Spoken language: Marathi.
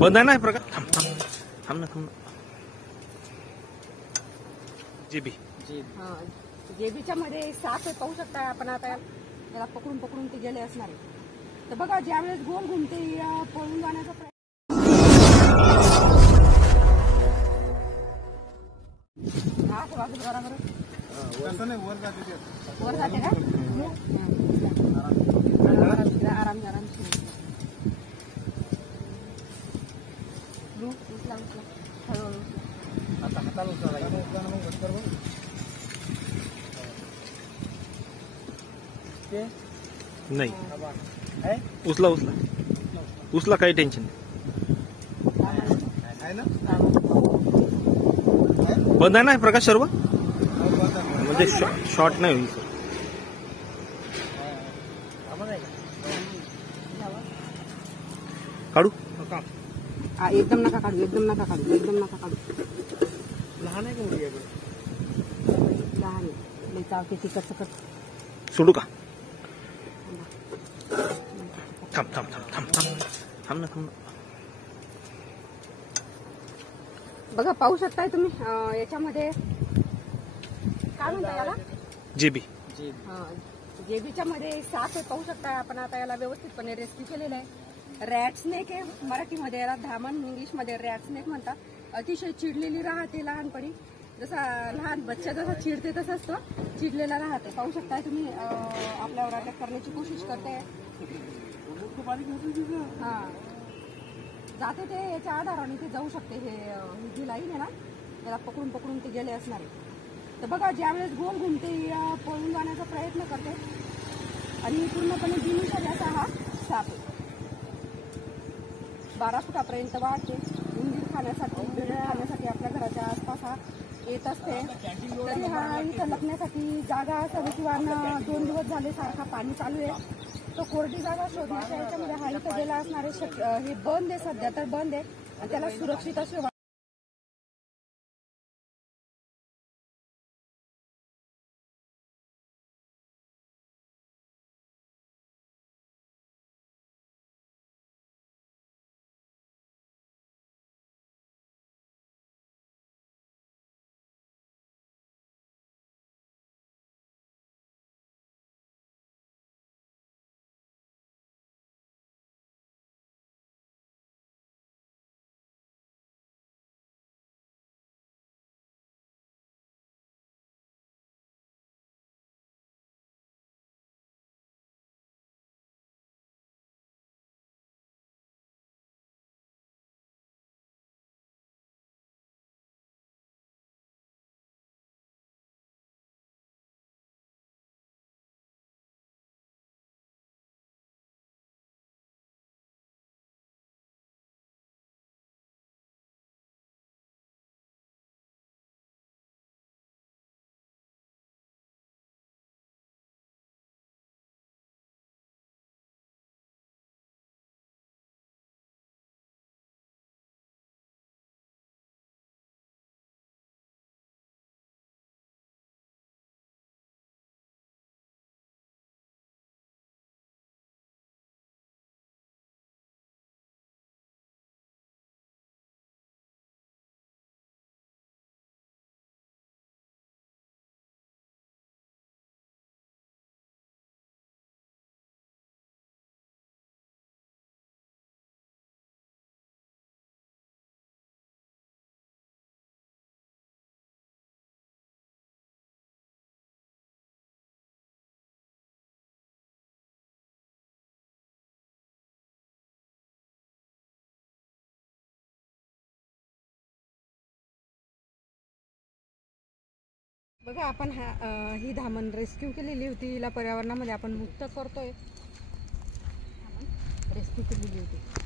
बंद आहे ना हे प्रकार. थांब थांब थांब ना थांब. जेबी जेबीच्या मध्ये साप आहे, पाहू शकता आपण. आता याला पकडून पकडून ते गेले असणार आहे. तर बघा, ज्यावेळेस गोल घुमते पळून जाण्याचा प्रयत्न. बाजू करा बरं. वर जाते का? आराम आराम. उचला उचला हळूहळू. आता हाताला उचला नाही. उचला उचला उचला, काही टेन्शन नाही. बंद आहे ना हे प्रकाश सर्व, म्हणजे शॉर्ट नाही होईल सर. काढू एकदम नका काढू, एकदम नका काढू, एकदम नका काढू. लहान आहे का मोठी आहे? लहान आहे. चावते तिकट सकट. सोडू का? थांब थांब थांब थांब थांब थांब ना थांब. बघा, पाहू शकताय तुम्ही याच्यामध्ये काय म्हणता याला? जेबी. जेबीच्या मध्ये साप आहे, पाहू शकताय आपण. आता याला व्यवस्थितपणे रेस्क्यू केलेलं आहे. रॅट स्नेक आहे मराठीमध्ये याला, धामण इंग्लिशमध्ये रॅट स्नेक म्हणतात. अतिशय चिडलेली राहते लहानपणी. जसा लहान बच्चा जसा चिडते तसाच तो चिडलेला राहते. पाहू शकताय तुम्ही. आपल्यावर अटॅक करण्याची कोशिश करते. हा, जाते ते याच्या आधाराने ते जाऊ शकते. हे जी लाईन आहे ना, त्याला पकडून पकडून ते गेले असणार आहे. तर बघा, ज्यावेळेस गोल घुमते पळून जाण्याचा प्रयत्न करते आणि पूर्णपणे बिनविषारी असा हा साप आहे. 12 फुटापर्यंत वाढते. उंदीर खाण्यासाठी, बिळं खाण्यासाठी आपल्या घराच्या आसपास हा येत असते. तरी हा इथं लपण्यासाठी जागा असावी, किंवा 2 दिवस झाले सारखा पाणी चालू आहे. तो कोरडी जागा शोधण्याच्या याच्यामध्ये हा इथं गेला असणार आहे. हे बंद आहे, सध्या तर बंद आहे. आणि त्याला सुरक्षित असे बघा, आपण ही धामण रेस्क्यू केलेली होती. हिला पर्यावरणामध्ये आपण मुक्त करतोय. रेस्क्यू केलेली होती.